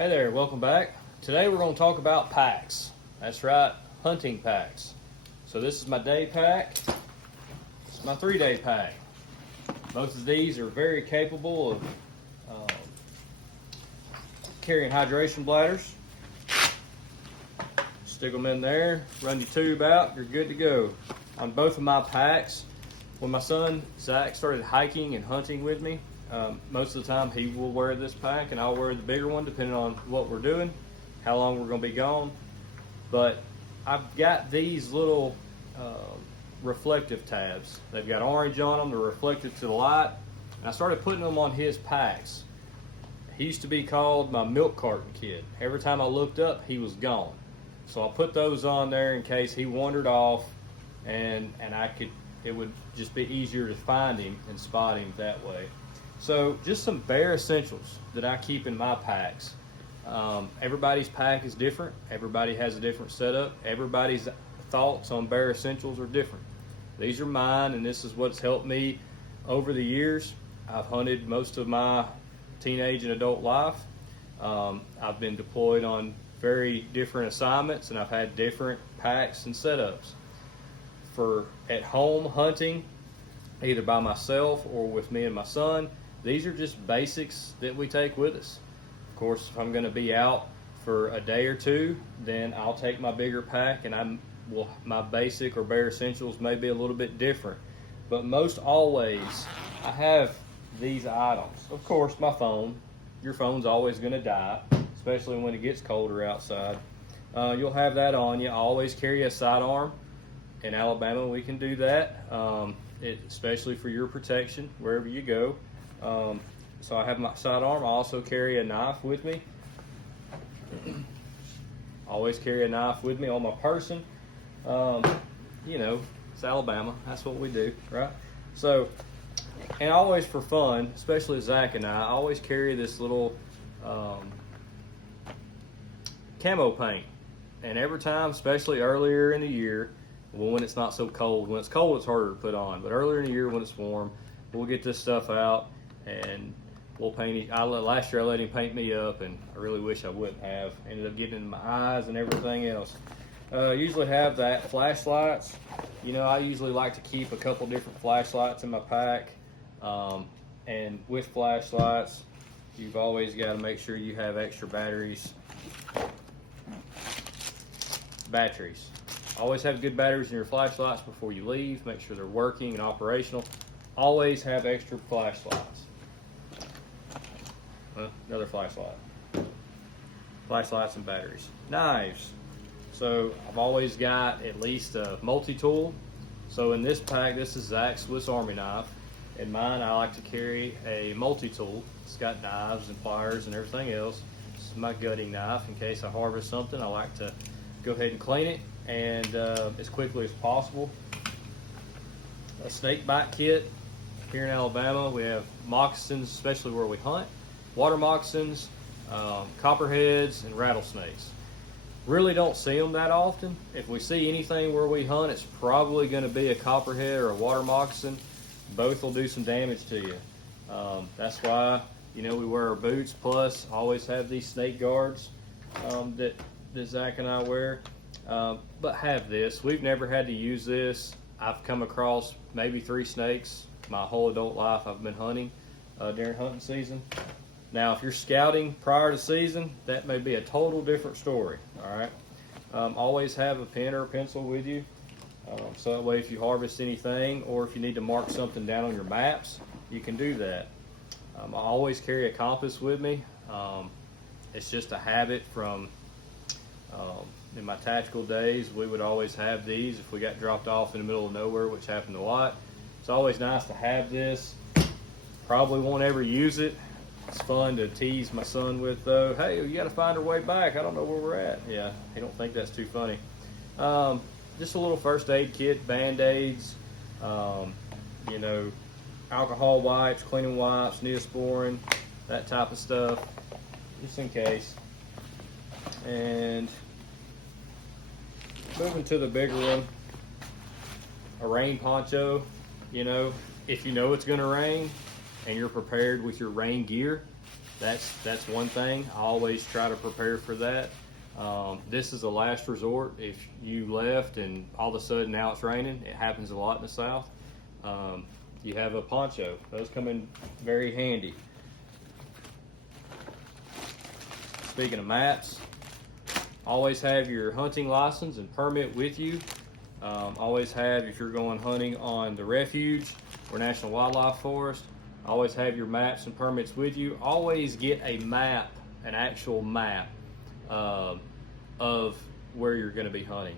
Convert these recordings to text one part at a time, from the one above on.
Hey there, welcome back. Today we're going to talk about packs. That's right, hunting packs. So this is my day pack. It's my 3-day pack. Both of these are very capable of carrying hydration bladders. Stick them in there, run your tube out, you're good to go. On both of my packs, when my son Zach started hiking and hunting with me, most of the time he will wear this pack and I'll wear the bigger one depending on what we're doing, how long we're going to be gone. But I've got these little reflective tabs. They've got orange on them, they're reflective to the light. And I started putting them on his packs. He used to be called my milk carton kid. Every time I looked up, he was gone. So I put those on there in case he wandered off and it would just be easier to find him and spot him that way. So just some bare essentials that I keep in my packs. Everybody's pack is different. Everybody has a different setup. Everybody's thoughts on bare essentials are different. These are mine, and this is what's helped me over the years. I've hunted most of my teenage and adult life. I've been deployed on very different assignments, and I've had different packs and setups. For at home hunting, either by myself or with me and my son, these are just basics that we take with us. Of course, if I'm going to be out for a day or two, then I'll take my bigger pack, and my basic or bare essentials may be a little bit different. But most always, I have these items. Of course, my phone. Your phone's always going to die, especially when it gets colder outside. You'll have that on you. I always carry a sidearm. In Alabama, we can do that, especially for your protection wherever you go. So I have my sidearm. I also carry a knife with me. Always carry a knife with me on my person. You know, it's Alabama. That's what we do, right? So, and always for fun, especially Zach and I always carry this little camo paint. And every time, especially earlier in the year, when it's not so cold. When it's cold, it's harder to put on. But earlier in the year, when it's warm, we'll get this stuff out and we'll paint it. Last year, I let him paint me up, and I really wish I wouldn't have. Ended up getting in my eyes and everything else. Usually have that. Flashlights. You know, I usually like to keep a couple different flashlights in my pack. And with flashlights, you've always got to make sure you have extra batteries. Always have good batteries in your flashlights before you leave. Make sure they're working and operational. Always have extra flashlights. Another flashlight. Flashlights and batteries. Knives. So I've always got at least a multi-tool. So in this pack, this is Zach's Swiss Army knife. In mine, I like to carry a multi-tool. It's got knives and pliers and everything else. This is my gutting knife. In case I harvest something, I like to go ahead and clean it and as quickly as possible. A snake bite kit. Here in Alabama, we have moccasins, especially where we hunt, water moccasins, copperheads, and rattlesnakes. Really don't see them that often. If we see anything where we hunt, it's probably going to be a copperhead or a water moccasin. Both will do some damage to you. That's why, you know, we wear our boots, plus always have these snake guards that Zach and I wear. But have this. We've never had to use this. I've come across maybe 3 snakes my whole adult life I've been hunting during hunting season. Now, if you're scouting prior to season, that may be a total different story, all right? Always have a pen or a pencil with you. So that way if you harvest anything or if you need to mark something down on your maps, you can do that. I always carry a compass with me. It's just a habit from in my tactical days. We would always have these if we got dropped off in the middle of nowhere, which happened a lot. It's always nice to have this. Probably won't ever use it. It's fun to tease my son with though. Hey, you got to find our way back. I don't know where we're at. Yeah, he don't think that's too funny. Just a little first aid kit, Band-Aids, you know, alcohol wipes, cleaning wipes, Neosporin, that type of stuff, just in case. And moving to the bigger one, a rain poncho. You know, if you know it's going to rain and you're prepared with your rain gear, That's one thing. I always try to prepare for that. This is a last resort. If you left and all of a sudden now it's raining, it happens a lot in the South. You have a poncho. Those come in very handy. Speaking of maps, always have your hunting license and permit with you. Always have, if you're going hunting on the refuge or National Wildlife Forest, always have your maps and permits with you. Always get a map, an actual map of where you're going to be hunting.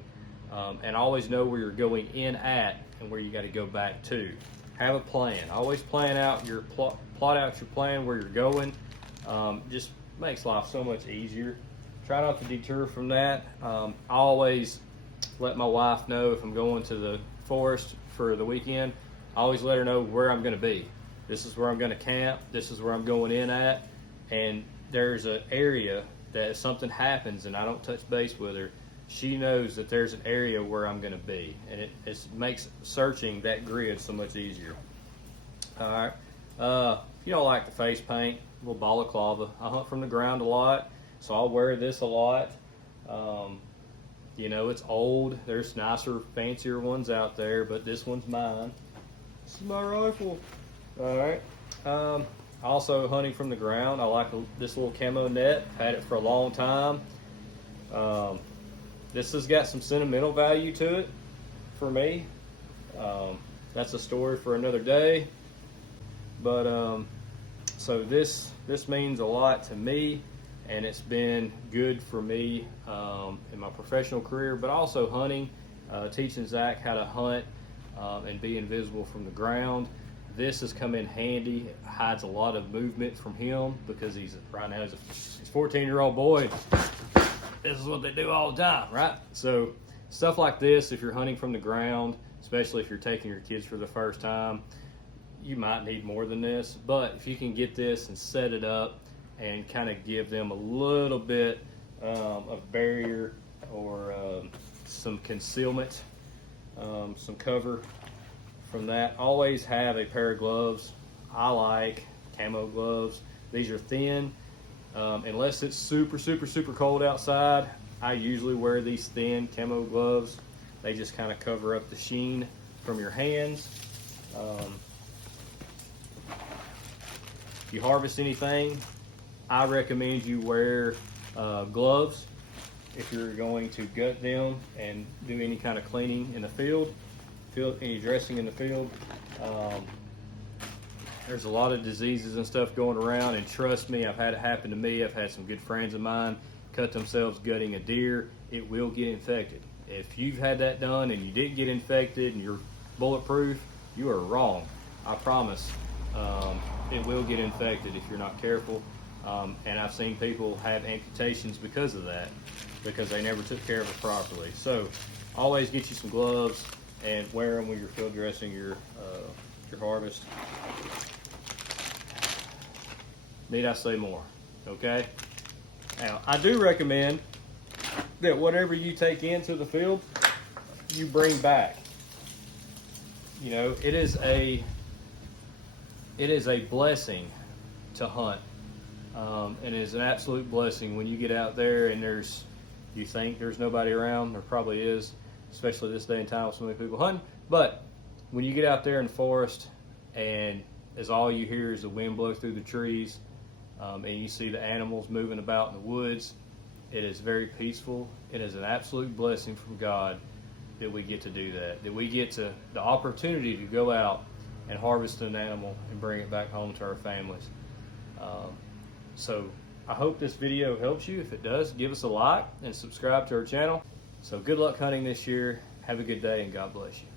And always know where you're going in at and where you got to go back to. Have a plan. Always plan out your plot out your plan where you're going. Just makes life so much easier. Try not to deter from that. I always let my wife know if I'm going to the forest for the weekend. I always let her know where I'm going to be. This is where I'm going to camp. This is where I'm going in at. And there's an area that if something happens and I don't touch base with her, she knows that there's an area where I'm going to be. And it makes searching that grid so much easier. All right. If you don't like the face paint, a little balaclava. I hunt from the ground a lot, so I'll wear this a lot. You know, it's old. There's nicer, fancier ones out there, but this one's mine. This is my rifle. All right. Also hunting from the ground, I like this little camo net. Had it for a long time. This has got some sentimental value to it for me. That's a story for another day. But so this means a lot to me, and it's been good for me in my professional career, but also hunting, teaching Zach how to hunt and be invisible from the ground. This has come in handy. It hides a lot of movement from him because he's right now he's a 14-year-old boy. This is what they do all the time, right? So stuff like this, if you're hunting from the ground, especially if you're taking your kids for the first time, you might need more than this. But if you can get this and set it up and kind of give them a little bit of barrier or some concealment, some cover from that. Always have a pair of gloves. I like camo gloves. These are thin. Unless it's super, super, super cold outside, I usually wear these thin camo gloves. They just kind of cover up the sheen from your hands. If you harvest anything, I recommend you wear gloves if you're going to gut them and do any kind of cleaning in the field, any dressing in the field. There's a lot of diseases and stuff going around, and trust me, I've had it happen to me. I've had some good friends of mine cut themselves gutting a deer. It will get infected. If you've had that done and you didn't get infected and you're bulletproof, you are wrong. I promise. It will get infected if you're not careful. And I've seen people have amputations because of that, because they never took care of it properly. So always get you some gloves and wear them when you're field dressing your harvest. Need I say more? Okay. Now, I do recommend that whatever you take into the field, you bring back. You know, it is a blessing to hunt. And it is an absolute blessing when you get out there and you think there's nobody around. There probably is, especially this day and time with so many people hunting. But when you get out there in the forest and as all you hear is the wind blow through the trees, and you see the animals moving about in the woods, it is very peaceful. It is an absolute blessing from God that we get to do that we get the opportunity to go out and harvest an animal and bring it back home to our families. So I hope this video helps you. If it does, give us a like and subscribe to our channel. So good luck hunting this year. Have a good day and God bless you.